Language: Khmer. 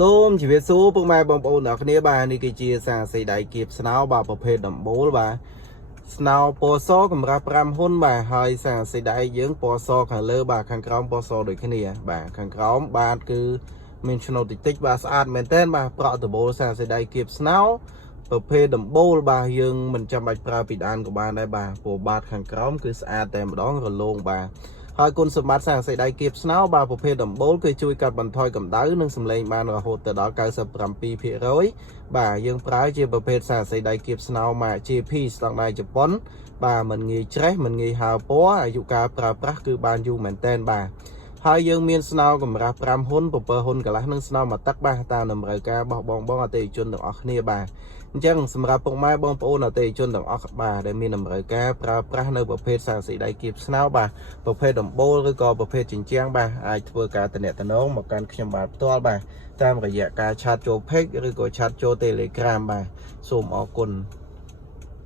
សូមជម្រាបសួរពុកម៉ែបងប្អូនអ្នកគ្នាបាទនេះគឺជាសារសេចក្តីគៀបស្នោបាទប្រភេទដំបូលបាទស្នោពណ៌សកម្រាប់5ហ៊ុនបាទហើយសារសេចក្តីយើងពណ៌សខាងលើបាទខាងក្រោមពណ៌សដូចគ្នាបាទខាងក្រោមបាទគឺមានឆ្នូតតិចបាទស្អាតមែនទែនបាទប្រក់ដំបូលសារសេចក្តីគៀបស្នោប្រភេទដំបូលបាទយើងមិនចាំបាច់ប្រើពីដានក៏បានដែរបាទព្រោះបាទខាងក្រោមគឺស្អាតតែម្ដងរលោងបាទហើយគុណសម្បត្តិសារសេចក្តីគៀបស្នោបាទប្រភេទដំបូលគឺជួយកាត់បន្ថយកម្ដៅនិងសម្លេងបានរហូតដល់ 97% បាទយើងប្រើជាប្រភេទសារសេចក្តីគៀបស្នោម៉ាក JP ស្តង់ដារជប៉ុនបាទមិនងាយច្រេះមិនងាយហើរពណ៌អាយុកាលប្រើប្រាស់គឺបានយូរមែនទែនបាទហើយយើងមានស្នោកម្រាស់5ហ៊ុន7ហ៊ុនកន្លះនិងស្នោមួយទឹកបាទតាមតម្រូវការរបស់បងអតិថិជនទាំងអស់គ្នាបាទអញ្ចឹងសម្រាប់ពុកម៉ែបងប្អូនអតិថិជនទាំងអស់បាទដែលមានតម្រូវការប្រើប្រាស់នៅប្រភេទសារសេចក្តីគៀបស្នោបាទប្រភេទដំបូលឬក៏ប្រភេទជញ្ជាំងបាទអាចធ្វើការទំនាក់ទំនងមកកាន់ខ្ញុំបាទផ្ទាល់បាទតាមរយៈការឆាតចូល Page ឬក៏ឆាតចូល Telegram បាទសូមអរគុណ